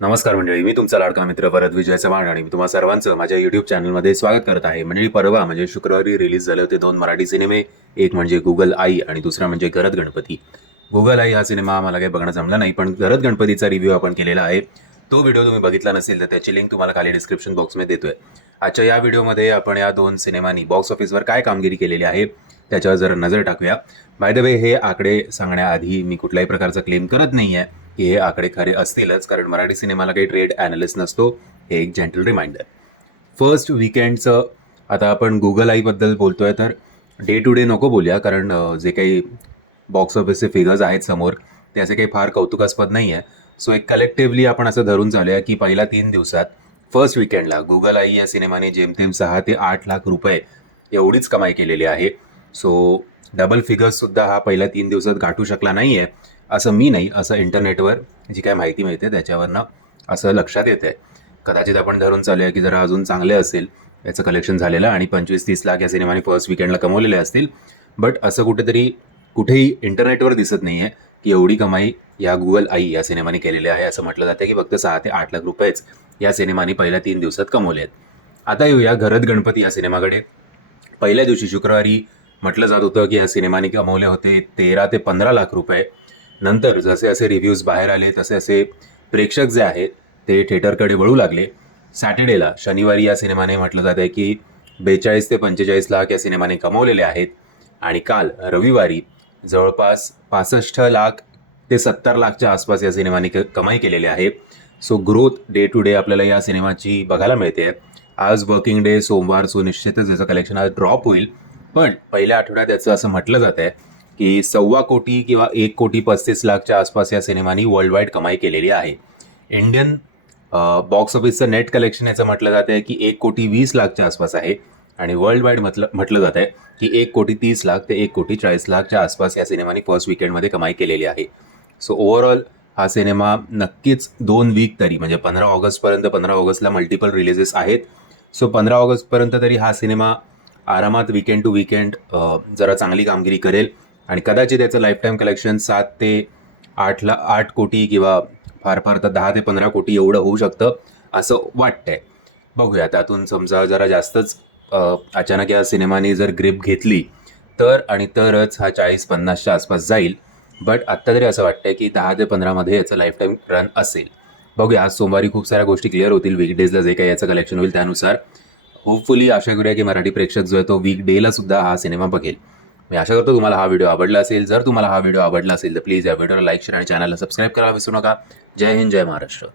नमस्कार मंडळी मी तुमचा लाडका मित्र भरत विजय चव्हाण आणि मी तुम्हा सर्वांचं माझ्या युट्यूब चॅनलमध्ये स्वागत करत आहे. मंडळी परवा म्हणजे शुक्रवारी रिलीज झाले होते दोन मराठी सिनेमे एक म्हणजे गुगल आई आणि दुसरा म्हणजे गरज गणपती. गुगल आई हा सिनेमा आम्हाला काही बघणं जमला नाही पण गरज गणपतीचा रिव्ह्यू आपण केलेला आहे. तो व्हिडिओ तुम्ही बघितला नसेल तर त्याची लिंक तुम्हाला खाली डिस्क्रिप्शन बॉक्समध्ये देतोय. आजच्या या व्हिडिओमध्ये आपण या दोन सिनेमांनी बॉक्स ऑफिसवर काय कामगिरी केलेली आहे त्याच्यावर जरा नजर टाकूया. बाय द वे हे आकडे सांगण्याआधी मी कुठल्याही प्रकारचा क्लेम करत नाही आहे की हे आकडे खरे असतीलच कारण मराठी सिनेमाला काही ट्रेड ॲनालिस्ट नसतो हे एक जेंटल रिमाइंडर फर्स्ट विकेंडचं आता आपण गुगल आईबद्दल बोलतोय तर डे टू डे नको बोलूया कारण जे काही बॉक्स ऑफिसचे फिगर्स आहेत समोर ते असे काही फार कौतुकास्पद नाही आहे सो एक कलेक्टिव्हली आपण असं धरून चालूया की पहिल्या तीन दिवसात फर्स्ट विकेंडला गुगल आई या सिनेमाने जेमतेम सहा ते आठ लाख रुपये एवढीच कमाई केलेली आहे. सो डबल फिगर्ससुद्धा हा पहिल्या तीन दिवसात गाठू शकला नाही आहे असं मी नाही असं इंटरनेटवर जी काय माहिती मिळते त्याच्यावरनं असं लक्षात येतं आहे कदाचित आपण धरून चालूया की जरा अजून चांगले असेल याचं कलेक्शन झालेलं आणि पंचवीस तीस लाख या सिनेमाने फर्स्ट विकेंडला कमवलेले असतील. बट असं कुठेतरी कुठेही इंटरनेटवर दिसत नाही आहे की एवढी कमाई या गुगल आई या सिनेमाने केलेली आहे असं म्हटलं जातं की फक्त सहा ते आठ लाख रुपयेच या सिनेमाने पहिल्या तीन दिवसात कमवले आहेत आता येऊया घरत गणपती या सिनेमाकडे पहिल्या दिवशी शुक्रवारी म्हटलं जात होतं की या सिनेमाने कमवले होते तेरा ते पंधरा लाख रुपये. नंतर जसे असे रिव्ह्यूज बाहेर आले तसे असे प्रेक्षक जे आहेत ते थिएटरकडे वळू लागले. सॅटर्डेला शनिवारी या सिनेमाने म्हटलं जात आहे की बेचाळीस ते पंचेचाळीस लाख या सिनेमाने कमवलेले आहेत. आणि काल रविवारी जवळपास पासष्ट लाख ते सत्तर लाखच्या आसपास या सिनेमाने क- कमाई केलेली आहे. So growth day to day आपल्याला या सिनेमाची बघायला मिळते आज वर्किंग डे सोमवार सो निश्चितच याचं कलेक्शन आज ड्रॉप होईल. पण पहिल्या आठवड्यात याचं असं म्हटलं जात आहे की सव्वा कोटी किंवा एक कोटी पस्तीस लाखच्या आसपास या सिनेमानी वर्ल्ड वाईड कमाई केलेली आहे. इंडियन बॉक्स ऑफिसचं नेट कलेक्शन याचं म्हटलं जात आहे की एक कोटी वीस लाखच्या आसपास आहे. आणि वर्ल्ड वाईड म्हटलं म्हटलं जात आहे की एक कोटी तीस लाख ते एक कोटी चाळीस लाखच्या आसपास या सिनेमाने फर्स्ट विकेंडमध्ये कमाई केलेली आहे. सो ओव्हरऑल हा सिनेमा नक्कीच दोन वीक तरी म्हणजे पंधरा ऑगस्टपर्यंत पंधरा ऑगस्टला मल्टिपल रिलीजेस आहेत. सो पंधरा ऑगस्टपर्यंत तरी हा सिनेमा आरामात विकेंड टू विकेंड जरा चांगली कामगिरी करेल. आणि कदाचित याचं लाईफटाईम कलेक्शन सात ते आठ ला आठ कोटी किंवा फार फार तर दहा ते पंधरा कोटी एवढं होऊ शकतं असं वाटतंय. बघूया त्यातून समजा जरा जास्तच अचानक या सिनेमाने जर ग्रिप घेतली तर आणि तरच हा चाळीस पन्नासच्या आसपास जाईल. बट आत्ता तरी असं वाटतंय की दहा ते पंधरामध्ये याचं लाईफटाईम रन असेल. बघूया आज सोमवारी खूप साऱ्या गोष्टी क्लिअर होतील वीकडेजला जे काही याचं कलेक्शन होईल त्यानुसार. होपफुली आशा करूया की मराठी प्रेक्षक जो आहे तो वीक डेला सुद्धा हा सिनेमा बघेल. मी आशा करतो तुम्हाला हा व्हिडिओ आवडला असेल. जर तुम्हाला हा व्हिडिओ आवडला असेल तर प्लीज या व्हिडिओला लाईक शेअर आणि चॅनलला सबस्क्राईब करायला विसरू नका. जय हिंद जय महाराष्ट्र.